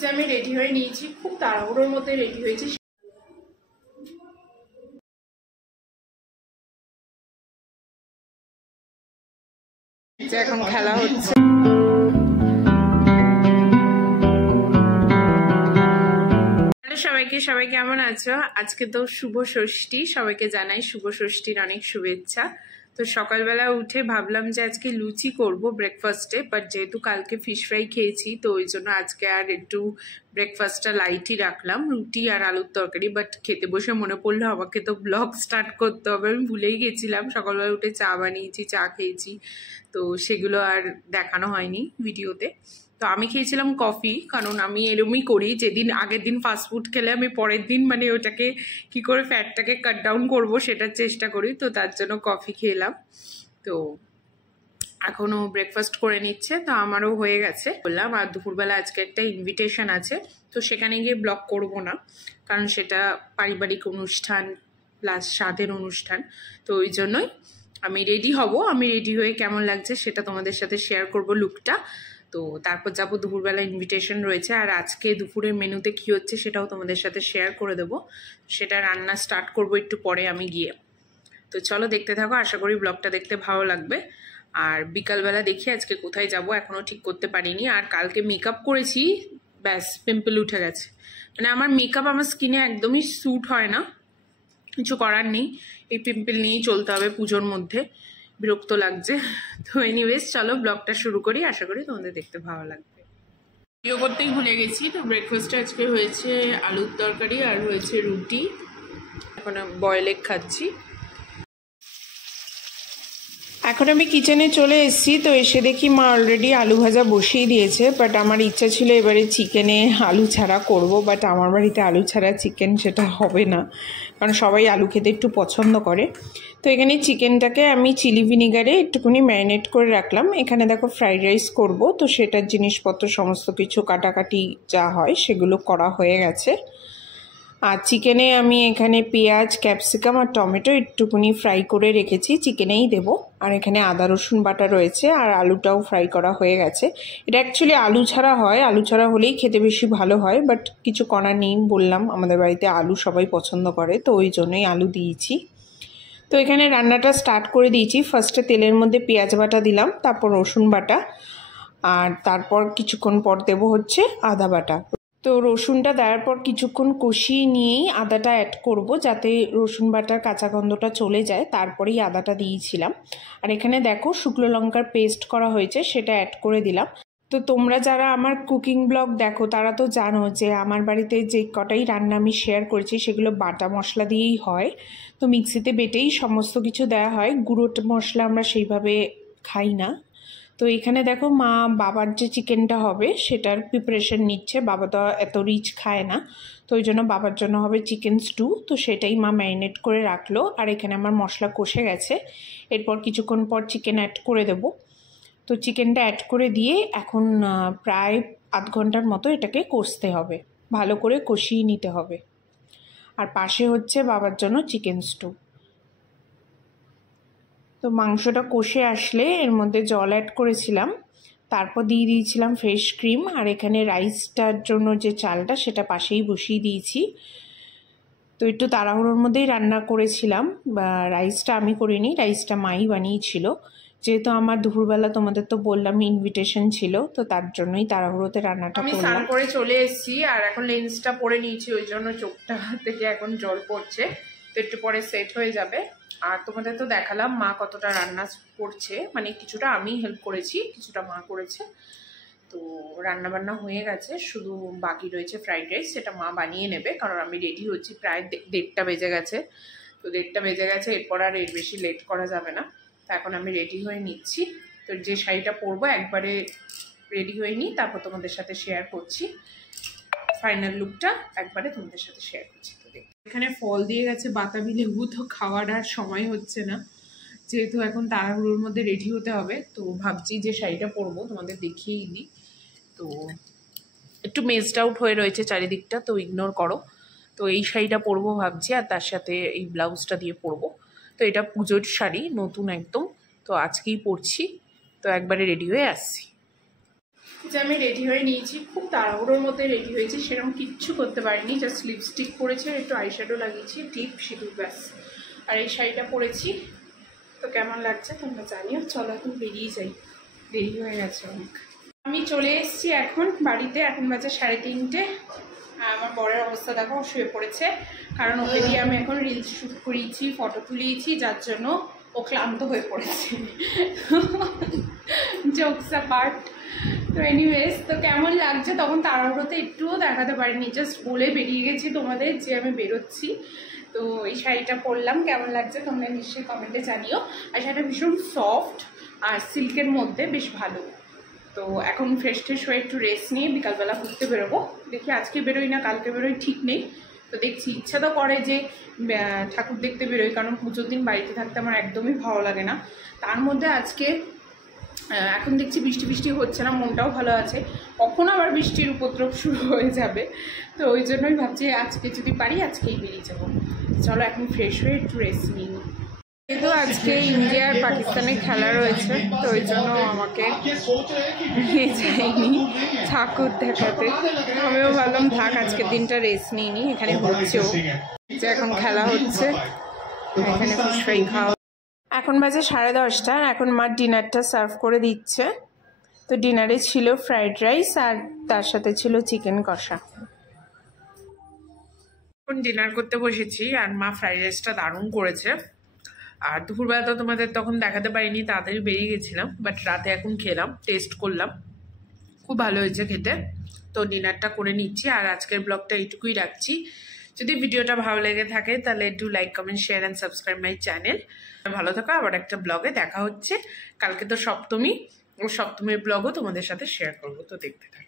যে আমি রেডি হয়ে নিয়েছি, খুব তাড়াহুড়োর মধ্যে রেডি হয়েছি। এখন খেলা হচ্ছে। সবাই কেমন আছো? আজকে তো শুভ ষষ্ঠী, সবাইকে জানাই শুভ ষষ্ঠীর অনেক শুভেচ্ছা। তো সকালবেলা উঠে ভাবলাম যে আজকে লুচি করব ব্রেকফাস্টে, বাট যেহেতু কালকে ফিশ ফ্রাই খেয়েছি তো ওই জন্য আজকে আর একটু ব্রেকফাস্টটা লাইটই রাখলাম, রুটি আর আলুর তরকারি। বাট খেতে বসে মনে পড়লো আমাকে তো ব্লগ স্টার্ট করতে হবে, আমি ভুলেই গেছিলাম। সকালবেলা উঠে চা বানিয়েছি, চা খেয়েছি, তো সেগুলো আর দেখানো হয়নি ভিডিওতে। তো আমি খেয়েছিলাম কফি, কারণ আমি এরমই করি, যেদিন আগের দিন ফাস্টফুড খেলে আমি পরের দিন মানে ওটাকে কি করে ফ্যাটটাকে কাট ডাউন করবো সেটার চেষ্টা করি, তো তার জন্য কফি খেলাম। তো এখনও ব্রেকফাস্ট করে নিচ্ছে, তো আমারও হয়ে গেছে বললাম। আর দুপুরবেলা আজকে একটা ইনভিটেশন আছে, তো সেখানে গিয়ে ব্লগ করব না, কারণ সেটা পারিবারিক অনুষ্ঠান প্লাস স্বাদের অনুষ্ঠান। তো ওই জন্যই আমি রেডি হব, আমি রেডি হয়ে কেমন লাগছে সেটা তোমাদের সাথে শেয়ার করব লুকটা। তো তারপর যাবো, দুপুরবেলা ইনভিটেশন রয়েছে। আর আজকে দুপুরের মেনুতে কি হচ্ছে সেটাও তোমাদের সাথে শেয়ার করে দেবো। সেটা রান্না স্টার্ট করব একটু পরে আমি গিয়ে। তো চলো দেখতে থাকো, আশা করি ব্লগটা দেখতে ভালো লাগবে। আর বিকালবেলা দেখি আজকে কোথায় যাব, এখনও ঠিক করতে পারিনি। আর কালকে মেকআপ করেছি, ব্যাস পিম্পল উঠে গেছে। মানে আমার মেকআপ আমার স্কিনে একদমই স্যুট হয় না, কিছু করার নেই, এই পিম্পল নিয়েই চলতে হবে পুজোর মধ্যে, বিরক্ত লাগছে। তো এনিওয়েজ চলো ব্লগটা শুরু করি, আশা করি তোমাদের দেখতে ভালো লাগবে। ভিডিও করতেই ভুলে গেছি, তো ব্রেকফাস্টে আজকে হয়েছে আলুর তরকারি আর হয়েছে রুটি। এখন বয়েল এগ খাচ্ছি। এখন আমি কিচেনে চলে এসেছি, তো এসে দেখি মা অলরেডি আলু ভাজা বসিয়ে দিয়েছে। বাট আমার ইচ্ছা ছিল এবারে চিকেনে আলু ছাড়া করব, বাট আমার বাড়িতে আলু ছাড়া চিকেন সেটা হবে না, কারণ সবাই আলু খেতে একটু পছন্দ করে। তো এখানে চিকেনটাকে আমি চিলি ভিনিগারে একটুখানি ম্যারিনেট করে রাখলাম। এখানে দেখো ফ্রাইড রাইস করব, তো সেটার জিনিসপত্র সমস্ত কিছু কাটাকাটি যা হয় সেগুলো করা হয়ে গেছে। আর চিকেনে আমি এখানে পেঁয়াজ, ক্যাপসিকাম আর টমেটো একটুকুনি ফ্রাই করে রেখেছি, চিকেনেই দেবো। আর এখানে আদা রসুন বাটা রয়েছে, আর আলুটাও ফ্রাই করা হয়ে গেছে। এটা অ্যাকচুয়ালি আলু ছাড়া হয়, আলু ছাড়া হলেই খেতে বেশি ভালো হয়, বাট কিছু করার নেই। বললাম আমাদের বাড়িতে আলু সবাই পছন্দ করে, তো ওই জন্যই আলু দিয়েছি। তো এখানে রান্নাটা স্টার্ট করে দিয়েছি। ফার্স্টে তেলের মধ্যে পেঁয়াজ বাটা দিলাম, তারপর রসুন বাটা, আর তারপর কিছুক্ষণ পর দেবো হচ্ছে আদা বাটা। তো রসুনটা দেওয়ার পর কিছুক্ষণ কষিয়ে নিয়েই আদাটা অ্যাড করব, যাতে রসুন বাটার কাঁচা গন্ধটা চলে যায়, তারপরেই আদাটা দিয়েছিলাম। আর এখানে দেখো শুকনো লঙ্কার পেস্ট করা হয়েছে, সেটা অ্যাড করে দিলাম। তো তোমরা যারা আমার কুকিং ব্লগ দেখো তারা তো জানো যে আমার বাড়িতে যে কটাই রান্না আমি শেয়ার করেছি সেগুলো বাটা মশলা দিয়েই হয়। তো মিক্সিতে বেটেই সমস্ত কিছু দেওয়া হয়, গুঁড়ো মশলা আমরা সেইভাবে খাই না। তো এখানে দেখো মা বাবার যে চিকেনটা হবে সেটার প্রিপারেশন নিচ্ছে। বাবা তো এত রিচ খায় না, তো ওই জন্য বাবার জন্য হবে চিকেন স্টু, তো সেটাই মা ম্যারিনেট করে রাখলো। আর এখানে আমার মশলা কষে গেছে, এরপর কিছুক্ষণ পর চিকেন অ্যাড করে দেব। তো চিকেনটা অ্যাড করে দিয়ে এখন প্রায় আধ ঘন্টার মতো এটাকে কষতে হবে, ভালো করে কষিয়ে নিতে হবে। আর পাশে হচ্ছে বাবার জন্য চিকেন স্টু। তো মাংসটা কষে আসলে এর মধ্যে জল অ্যাড করেছিলাম, তারপর দিয়ে দিয়েছিলাম ফ্রেশ ক্রিম। আর এখানে রাইসটার জন্য যে চালটা সেটা পাশেই বসিয়ে দিয়েছি। তো একটু তাড়াহুড়োর মধ্যেই রান্না করেছিলাম, রাইসটা আমি করিনি, রাইসটা মাই বানিয়েছিল। যেহেতু আমার দুপুরবেলা তোমাদের তো বললাম ইনভিটেশন ছিল, তো তার জন্যই তাড়াহুড়োতে রান্নাটা করলাম। আমি স্নান করে চলে এসেছি, আর এখন লেন্সটা পরে নিয়েছি, ওই জন্য চোখটা থেকে এখন জল পড়ছে, তো একটু পরে সেট হয়ে যাবে। আর তোমাদের তো দেখালাম মা কতটা রান্না করছে, মানে কিছুটা আমি হেল্প করেছি, কিছুটা মা করেছে। তো রান্না বান্না হয়ে গেছে, শুধু বাকি রয়েছে ফ্রাইড রাইস, সেটা মা বানিয়ে নেবে, কারণ আমি রেডি হচ্ছি। প্রায় 1:30 বেজে গেছে, তো 1:30 বেজে গেছে, এরপর আর এর বেশি লেট করা যাবে না। তো এখন আমি রেডি হয়ে নিচ্ছি। তো যে শাড়িটা পরবো একবারে রেডি হয়ে নিই, তারপর তোমাদের সাথে শেয়ার করছি ফাইনাল লুকটা, একবারে তোমাদের সাথে শেয়ার করছি। তো দেখ, এখানে ফল দিয়ে গেছে বাতাবি লেবু, তো খাওয়ার আর সময় হচ্ছে না, যেহেতু এখন তাড়াহুড়োর মধ্যে রেডি হতে হবে। তো ভাবছি যে শাড়িটা পরবো, তোমাদের দেখিয়েই দিই। তো একটু মেজড আউট হয়ে রয়েছে চারিদিকটা, তো ইগনোর করো। তো এই শাড়িটা পরবো ভাবছি, আর তার সাথে এই ব্লাউজটা দিয়ে পরবো। তো এটা পুজোর শাড়ি, নতুন একদম, তো আজকেই পরছি। তো একবারে রেডি হয়ে আসছি। যে আমি রেডি হয়ে নিয়েছি, খুব তাড়াহুড়োর মধ্যে রেডি হয়েছি, সেরকম কিচ্ছু করতে পারিনি, জাস্ট লিপস্টিক পরেছি, একটু আইশ্যাডো লাগিয়েছি, টিপ, সিঁদুর, ব্যাস। আর এই শাড়িটা পরেছি। তো কেমন লাগছে তোমরা জানিও। চলো এখন বেরিয়ে যাই, দেরি হয়ে গেছে অনেক। আমি চলে এসেছি এখন বাড়িতে, এখন বাজে 3:30। আমার বরের অবস্থা দেখো, শুয়ে পড়েছে, কারণ ওকে দিয়ে আমি এখন রিলস শ্যুট করিয়েছি, ফটো তুলিয়েছি, যার জন্য ও ক্লান্ত হয়ে পড়েছে। Jokes apart. তো এনিওয়েজ, তো কেমন লাগছে তখন তাড়াহুড়োতে একটুও দেখাতে পারিনি, জাস্ট বলে বেরিয়ে গেছি তোমাদের যে আমি বেরোচ্ছি। তো এই শাড়িটা পরলাম, কেমন লাগছে তোমরা নিশ্চয়ই কমেন্টে জানিও। আর শাড়িটা ভীষণ সফট আর সিল্কের মধ্যে, বেশ ভালো। তো এখন ফ্রেশ ট্রেশ হয়ে একটু রেস্ট নিয়ে বিকালবেলা ঘুরতে বেরোবো। দেখি আজকে বেরোই না কালকে বেরোই ঠিক নেই। তো দেখছি, ইচ্ছা তো করে যে ঠাকুর দেখতে বেরোই, কারণ পুজোর দিন বাড়িতে থাকতে আমার একদমই ভালো লাগে না। তার মধ্যে আজকে এখন দেখছি বৃষ্টি বৃষ্টি হচ্ছে না, মনটাও ভালো আছে, কখন আবার বৃষ্টির উপদ্রব শুরু হয়ে যাবে। তো ওই জন্যই ভাবছি আজকে যদি পারি আজকেই বেরিয়ে যাবো। চলো এখন ফ্রেশ হয়ে একটু রেস্ট নিই। যেহেতু আজকে ইন্ডিয়া আর পাকিস্তানের খেলা রয়েছে, তো ওই জন্য আমাকে নিয়ে যায়নি ঠাকুর দেখাতে। আমিও ভাবলাম থাক, আজকের দিনটা রেস্ট নিইনি, এখানে হচ্ছেও যে এখন খেলা হচ্ছে, এখানে ফুসফাই খাওয়া। এখন বাজে 10:30, আর এখন মা ডিনারটা সার্ভ করে দিচ্ছে। তো ডিনারে ছিল ফ্রাইড রাইস আর তার সাথে ছিল চিকেন কষা। এখন ডিনার করতে বসেছি, আর মা ফ্রাইড রাইসটা দারুণ করেছে। আর দুপুরবেলা তো তোমাদের তখন দেখাতে পারিনি, তাড়াতাড়ি বেরিয়ে গেছিলাম, বাট রাতে এখন খেলাম, টেস্ট করলাম, খুব ভালো হয়েছে খেতে। তো ডিনারটা করে নিচ্ছি, আর আজকের ব্লগটা এইটুকুই রাখছি। যদি ভিডিওটা ভালো লেগে থাকে তাহলে একটু like, comment, share and subscribe my channel. ভালো থাকো, আবার একটা ব্লগে দেখা হচ্ছে। কালকে তো সপ্তমী, ও সপ্তমীর ব্লগও তোমাদের সাথে শেয়ার করবো, তো দেখতে থাকো।